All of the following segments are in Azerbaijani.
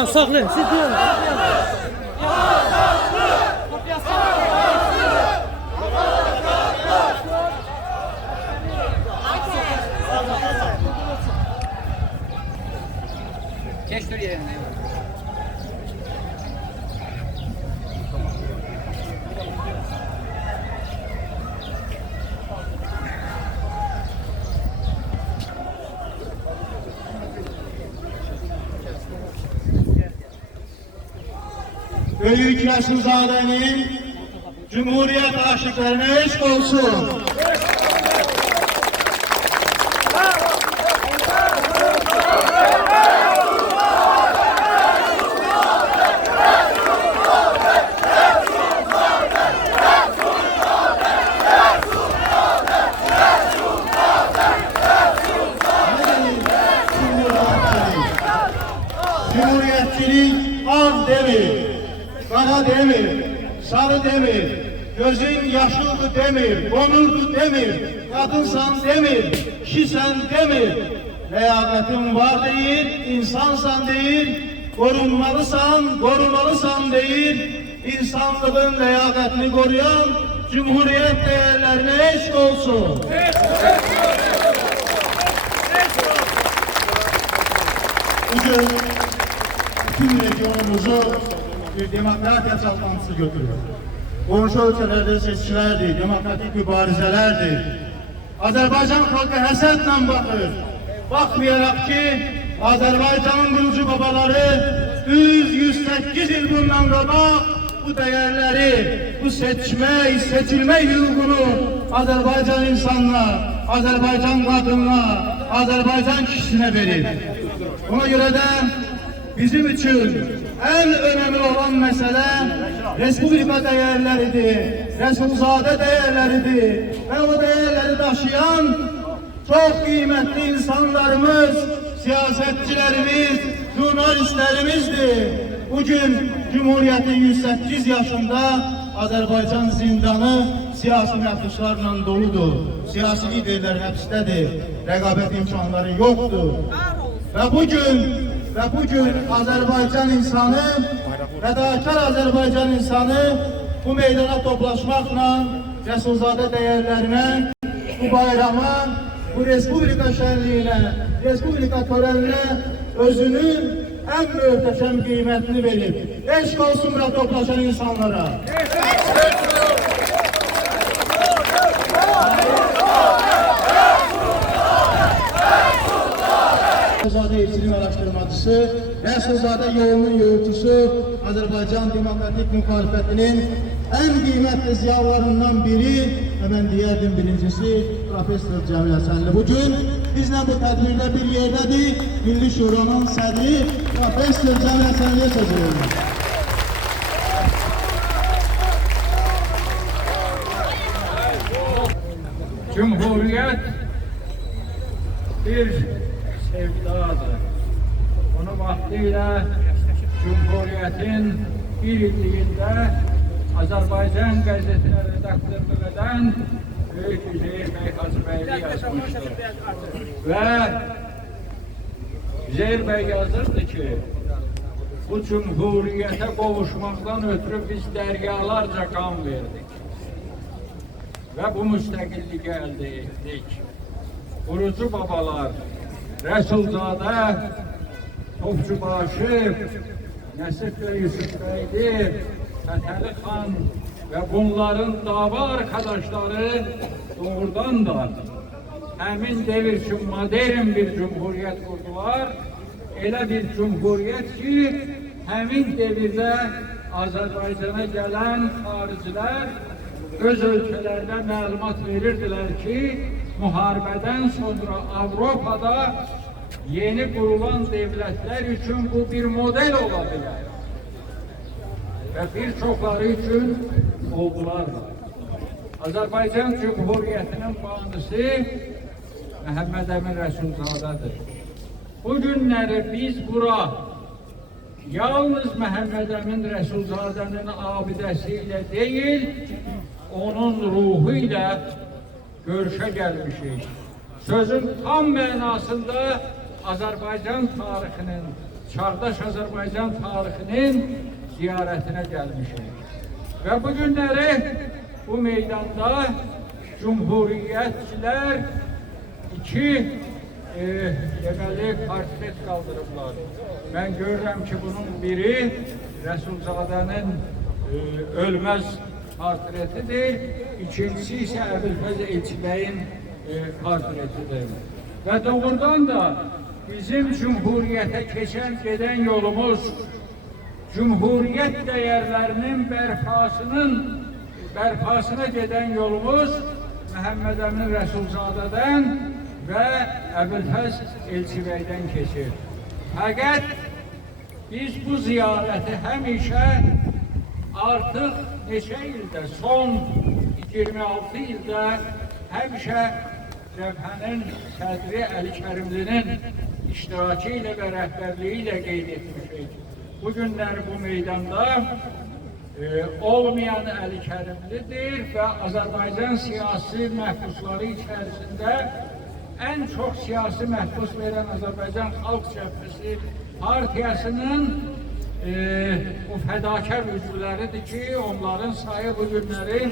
Dayan, saklayın. Siz dayanın. Geç dur yerine. Büyük Resulzade'nin Cumhuriyet aşıklarına eşk olsun. Cumhuriyetçilik al demir, kara demir, sarı demir, gözün yaşıldı demir, onurdu demir, kadınsan demir, kişisen demir. Leyaketin var değil, insansan değil, korunmalısan, korumalısan değil, insanlığın leyaketini koruyan Cumhuriyet değerlerine eşk olsun. Bugün bütün regionumuzu bir demokrasiya çalkantısı götürüyor. Komşu ülkelerde seçkilerdi, demokratik mübarizelerdi. Azerbaycan halkı həsədlə bakır. Bakmayarak ki, Azerbaycan'ın kurucu babaları 108 yıl bundan qabaq bu değerleri, bu seçilme hüququnu Azerbaycan insanına, Azerbaycan kadınına, Azerbaycan kişisine verir. Ona göre de bizim için en önemli olan mesele Respublika değerleridir, Resulzade değerleridir ve o değerleri taşıyan çok kıymetli insanlarımız, siyasetçilerimiz, jurnalistlerimizdir. Bugün Cumhuriyet'in 108 yaşında Azerbaycan zindanı siyasi məhbuslarla doludur. Siyasi liderler hapistədir, rəqabət imkanları yoktur. Ve bugün Azerbaycan insanı, fedakar Azerbaycan insanı bu meydana toplaşmakla Resulzade değerlerine, bu bayrama, bu Respublika şenliğine, Respublika törenine özünü en mühteşem kıymetini verir. Eşk olsun burada toplaşan insanlara. Resulzade İlçinin araştırmacısı, Resulzade yolunun yürütüsü, Azerbaycan Demokratik Muhalefetinin en kıymetli ziyalarından biri, hemen diyerdim birincisi, Profesör Cemil Həsənli. Bugün bizle bu tədbirdə bir yerdedir, Milli Şuranın sədri Profesör Cemil Həsənliyə söz veriyorum. Cumhuriyet bir sevdadır. Onu vaktiyle Cumhuriyet'in bir illiğinde Azerbaycan gazetine redaktörlük eden Büyük Üzeyir Bey Hacıbeyli yazmıştır. Ve Üzeyir Bey yazırdı ki, bu Cumhuriyete kavuşmaktan ötürü biz deryalarca kan verdik. Ve bu müstakillik elde ettik. Kurucu babalar, Resulzade, Topçubaşı, Nəsib Bey Yusuf Bey'dir, Fətəli Xan ve bunların dava arkadaşları doğrudan da həmin devir için modern bir cumhuriyet kurdular. Elə bir cumhuriyet ki, həmin devirde Azerbaycan'a gelen xariciler öz ölkələrdə məlumat verirdiler ki, muharebeden sonra Avrupa'da yeni kurulan devletler için bu bir model olabilir. Ve birçokları için oldular da. Azerbaycan Cumhuriyeti'nin banisi Məhəmməd Əmin Rəsulzadədir. Bu günləri biz bura yalnız Məhəmməd Əmin Rəsulzadənin abidəsiyle değil, onun ruhu ile görüşe gelmişik. Sözün tam mənasında Azerbaycan tarixinin çağdaş Azərbaycan tarixinin ziyarətinə gəlmişik. Və bu günləri bu meydanda Cumhuriyyətçilər iki deməli portret qaldırıblar. Mən görürəm ki, bunun biri Rəsulzadənin ölməz portretidir, ikincisi isə Əbülfəz Elçibəyin portretidir. Və doğrudan da bizim Cumhuriyyətə keçən gedən yolumuz, Cumhuriyyət dəyərlərinin bərpasına gedən yolumuz Məhəmməd Əmin Rəsulzadədən və Əbülfəz Elçibəydən keçir. Fəqət biz bu ziyarəti həmişə artıq neçə ildə, son 26 ildə həmişə Cəbhənin sədri Əli Kərimlinin iştirakı ilə və rəhbərliyi ilə qeyd etmişik. Bu günlər bu meydanda olmayan Əli Kərimlidir və Azərbaycan siyasi məhbusları içərisində ən çox siyasi məhbus verən Azərbaycan Xalq Cəbhəsi Partiyasının o fədakar üzvləridir ki, onların sayı bu günləri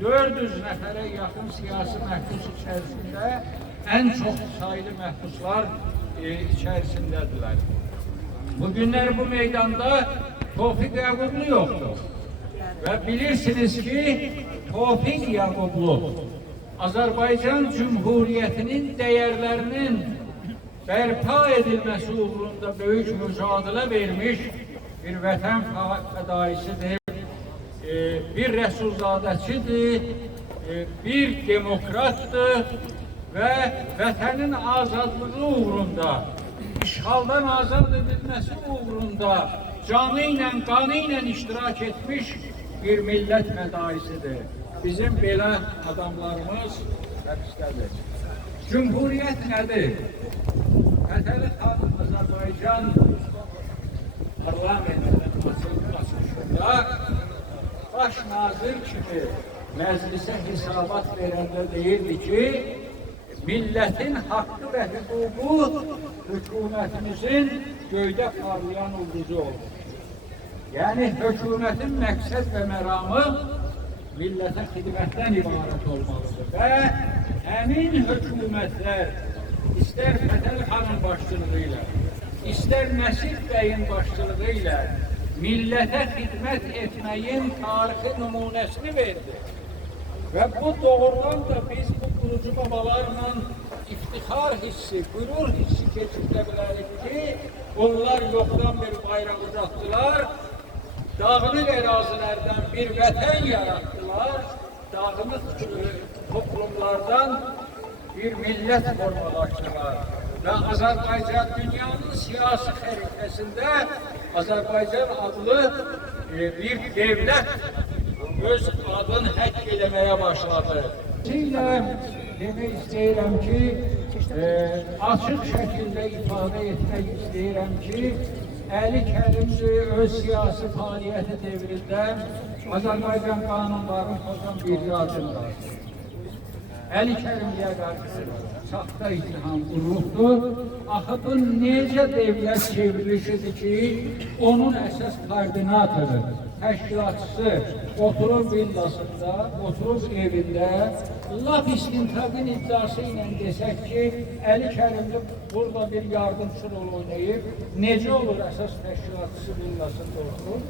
400 nəfərə yaxın siyasi məhbus içərisində ən çox sayılı məhbuslar içərisindədirlər. Bu günlər bu meydanda Tofiq Yaqublu yoxdur. Və bilirsiniz ki, Tofiq Yaqublu Azərbaycan Cumhuriyyətinin dəyərlərinin bərpa edilməsi uğrunda böyük mücadilə vermiş bir vətən fədaisidir, bir rəsulzadəçidir, bir demokratdır və vətənin azadlığı uğrunda, işğaldan azad edilməsi uğrunda canı ilə, qanı ilə iştirak etmiş bir millət fədaisidir. Bizim belə adamlarımız həbsdədir. Cumhuriyyət nədir? Fətəli xanım Azərbaycan parlamentinin açılışında baş nazir kimi məclisə hesabat verəndə deyirdi ki, millətin haqqı və hüququ hökumətimizin göydə parlayan ulduzu olur. Yəni, hökumətin məqsəd və məramı millətə xidmətdən ibarət olmalıdır və həmin hökumətlər istər Fətəli xanın başçılığı ilə, istər Nəsib bəyin başçılığı ilə millətə xidmət etməyin tarixi nümunəsini verdi. Və bu doğrudan da biz bu qurucu babalarla iftixar hissi, qürur hissi keçirdə bilərik ki, onlar yoxdan bir bayraq uzatdılar, dağınıq ərazilərdən bir vətən yaratdılar, dağınıq toplumlardan bir millət formalaşdılar. Və Azərbaycan dünyanın siyasi xəritəsində Azərbaycan adlı bir devlət öz adını həkk eləməyə başladı. Demək istəyirəm ki, açıq şəkildə ifadə etmək istəyirəm ki, Əli Kərimli öz siyasi fəaliyyəti devrində Azərbaycan qanunlarını pozan bir yazımdır. Əli Kərimliyə qarşı saxta ittiham qurulubdur. Axı bu necə devlət çevrilişidir ki, onun əsas koordinatoru, təşkilatçısı oturur villasında, oturur evində, laf istintaqın iddiası ilə desək ki, Əli Kərimli burada bir yardımcı rol oynayıb, necə olur əsas təşkilatçısı villasında oturur,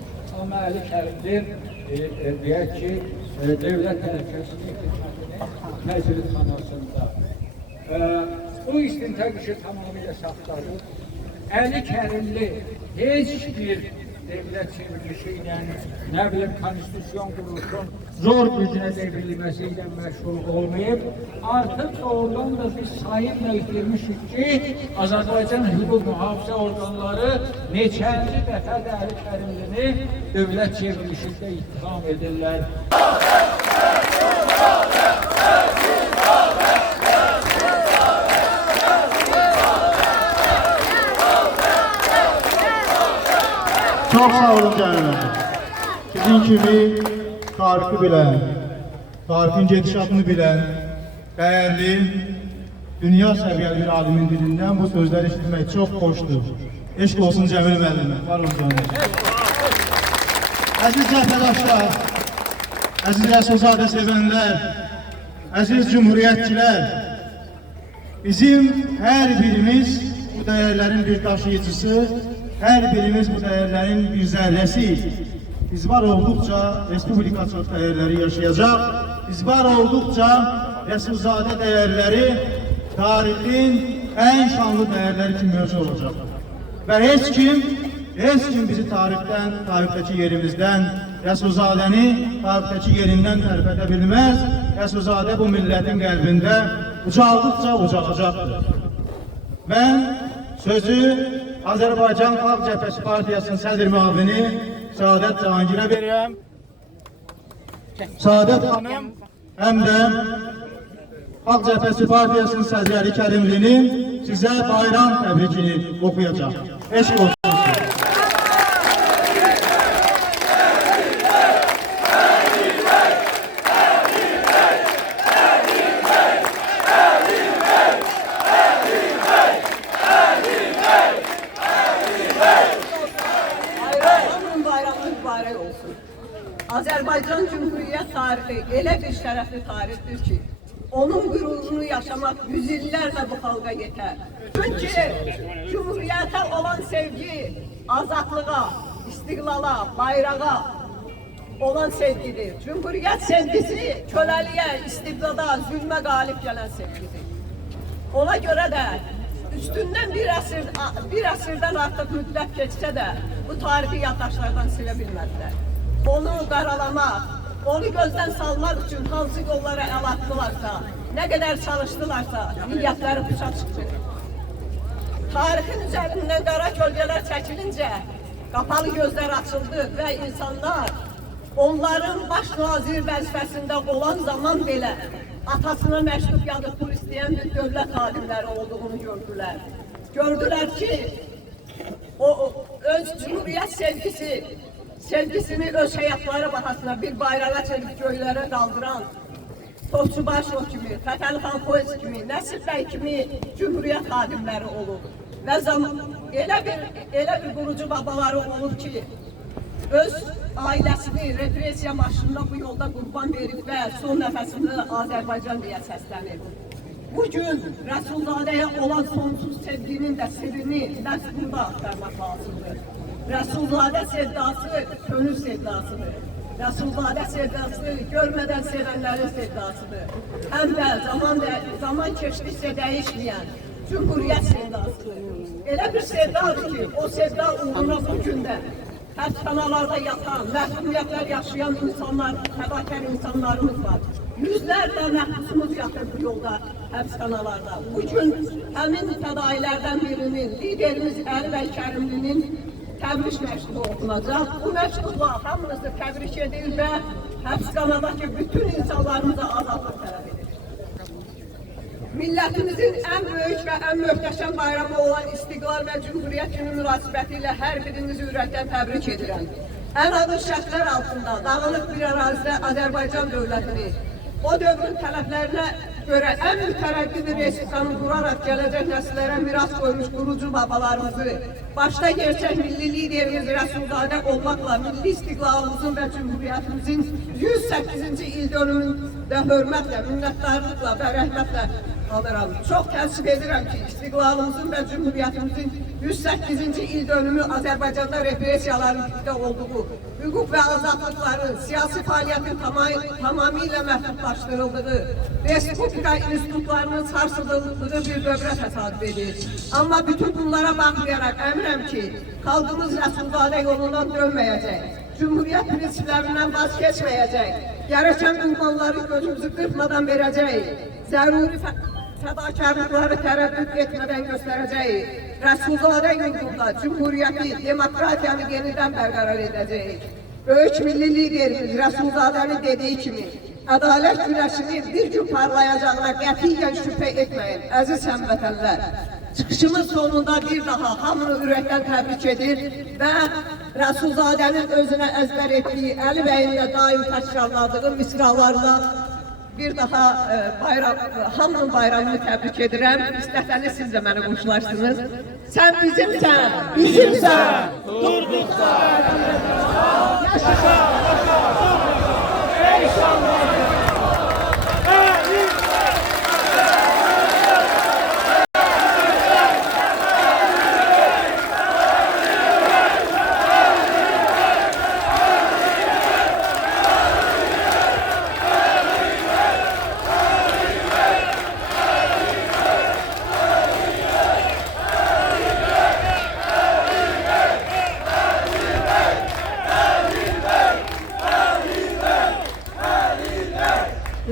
amma Əli Kərimli deyək ki, Dövlət Təhlükəsizlik Xidmətinin məclisxanasında. Bu istintaq işi tamamilə saxtadır. Əli Kərimli heç bir devlet çevrilişi ilə, nə bilim, konstitusyon quruluşun zor gücünə devrilməsiyle məşğul olmayıb, artıq oradan da biz sayıqla itirmişik ki, Azərbaycan hüquq mühafizə orqanları neçənci dəfə də Əli Kərimlini dövlət çevrilişində ittiham edirlər. Çok sağ olun canım. Sizin kimi tarixi bilən, tarixin gedişatını bilən, değerli dünya səviyyəli bir alimin dilindən bu sözləri eşitmək çox xoşdur. Eşq olsun Cəmil müəllimə. Var olun canım. Əziz cəbhədaşlar, əziz Rəsulzadə sevənlər, əziz cümhuriyyətçilər, bizim hər birimiz bu dəyərlərin bir daşıyıcısı, hər birimiz bu dəyərlərin bir zərrəsiyiz. Biz var olduqca Respublika çox dəyərləri yaşayacaq, biz var olduqca Rəsulzadə dəyərləri tarixin ən şanlı dəyərləri kimi mövcud olacaq. Və heç kim bizi tarixdəki yerimizdən, Rəsulzadəni tarixdəki yerindən tərpədə bilməz. Rəsulzadə bu millətin qəlbində ucaldıqca ucalacaqdır. Mən sözü Azərbaycan Xalq Cəbhəsi Partiyasının sədr müavini Səadət Cahangirə verirəm. Səadət xanım həm də Xalq Cəbhəsi Partiyasının sədri Əli Kərimlinin sizə bayram təbrikini oxuyacaq. Eşq olsun. Azərbaycan Cümhuriyyət tarixi elə bir şərəfli tarixdir ki, onun qürurunu yaşamaq yüzillərlə bu xalqa yetər. Çünki Cümhuriyyətə olan sevgi, azadlığa, istiqlala, bayrağa olan sevgidir. Cümhuriyyət sevgisi köləliyə, istibdada, zülmə qalib gələn sevgidir. Ona görə də üstündən bir əsrdən artıq müddət keçsə də bu tarixi yaddaşlardan silə bilmədilər. Onu qaralamaq, onu gözdən salmaq üçün hansı yollara əl atdılarsa, nə qədər çalışdılarsa, niyyətləri başa çıxdı. Tarixin üzərindən qara kölgələr çəkilincə, qapalı gözlər açıldı və insanlar onların baş nazir vəzifəsində olan zaman belə atasına məktub yazıb pul istəyən bir dövlət xadimləri olduğunu gördülər. Gördülər ki, o öz cümhuriyyət sevgisini öz həyatları bahasına bir bayrağa çevirib göylərə qaldıran Topçubaşov kimi, Fətəli xan Poez kimi, Nəsib bəy kimi cümhuriyyət xadimləri olur. Və elə bir qurucu babaları olur ki, öz ailəsini represiya maşınına bu yolda qurban verib və son nəfəsində Azərbaycan deyə səslənir. Bugün Rəsulzadəyə olan sonsuz sevginin də sirrini məhz burada axtarmaq lazımdır. Rəsulzadə sevdası könül sevdasıdır. Rəsulzadə sevdası görmədən sevənlərin sevdasıdır. Həm də zaman keçdikcə dəyişməyən cümhuriyyət sevdasıdır. Elə bir sevdadır ki, o sevda uğruna bugün də həbsxanalarda yatan, məhrumiyyətlər yaşayan insanlar, fədakar insanlarımız var. Yüzlərlə məhbusumuz yatır bu yolda, həbsxanalarda. Bugün həmin fədailərdən birinin, liderimiz Əli bəy Kərimlinin təbrik məktubu oxunacaq. Bu məktubla hamınızı təbrik edir və həbsxanadakı bütün insanlarımıza azadlıq tələb edir. Millətimizin ən böyük və ən möhtəşəm bayramı olan İstiqlal və Cümhuriyyət günü münasibəti ilə hər birinizi ürəkdən təbrik edirəm. Ən ağır şərtlər altında dağınıq bir ərazidə Azərbaycan dövlətini, o dövrün tələblərinə görə ən mütərəqqi bir respublikanı quraraq gələcək nəsillərə miras qoymuş qurucu babalarımızı, başta gerçək milli liderimiz Rəsulzadə olmaqla milli istiqlalımızın və Cümhuriyyətimizin 108-ci il dönümündə hörmətlə, minnətdarlıqla və rəhmətlə alıram. Çox təəssüf edirəm ki, istiqlalımızın və Cümhuriyyətimizin 108-ci il dönümü Azərbaycanda represiyaların bitdə olduğu, hüquq və azadlıqların, siyasi fəaliyyətin tamamilə məhdudlaşdırıldığı, Respublika institutlarının sarsıdıldığı bir dövrə təsadüf edir. Amma bütün bunlara baxmayaraq əminəm ki, xalqımız Rəsulzadə yolundan dönməyəcək, Cümhuriyyət prinsiplərindən vaz keçməyəcək, gərəkən ünvanları gözümüzü qırpmadan verəcək, zəruri fədakarlıqları tərəddüd etmədən göstərəcəyik. Rəsulzadə yurdunda Cümhuriyyəti, demokratiyanı yenidən bərqərar edəcəyik. Böyük milli liderimiz Rəsulzadənin dediyi kimi, ədalət güləşinin bir gün parlayacağına qətiyyən şübhə etməyin, əziz həmvətənlər. Çıxışımız sonunda bir daha hamını ürəkdən təbrik edir və Rəsulzadənin özünə əzbər etdiyi, Əli bəyin də daim təkrarladığı misralarla Bir daha hamının bayramını təbrik edirəm. İstəsəniz siz də mənə qoşularsınız. Sən bizimsən, bizimsən. Durduqda yaşa.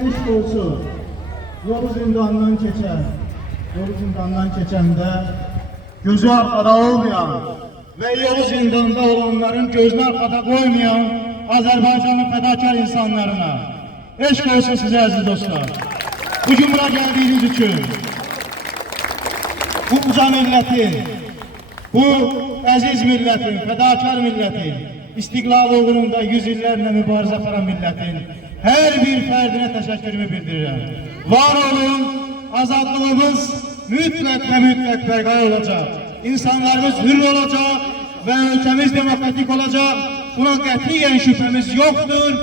Eşk olsun, yolu zindandan keçəndə gözü arkada olmayan ve yolu zindanda olanların gözünü arkada koymayan Azerbaycan'ın fedakar insanlarına eşk olsun size aziz dostlar. Bu cumhura geldiğiniz için, bu uca milletin, bu aziz milletin, fedakar milletin, istiklal uğrunda yüzyıllarla mübarizə aparan milletin her bir ferdine teşekkürümü bildirirəm. Var olun, azadlığımız mütlak ve mütlak bərqərar olacak. İnsanlarımız hür olacak ve ülkemiz demokratik olacak. Buna qətiyyən şüphemiz yoktur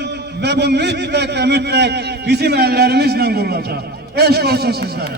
ve bu mütlak ve mütlak bizim ellerimizle kurulacak. Eşk olsun sizlere.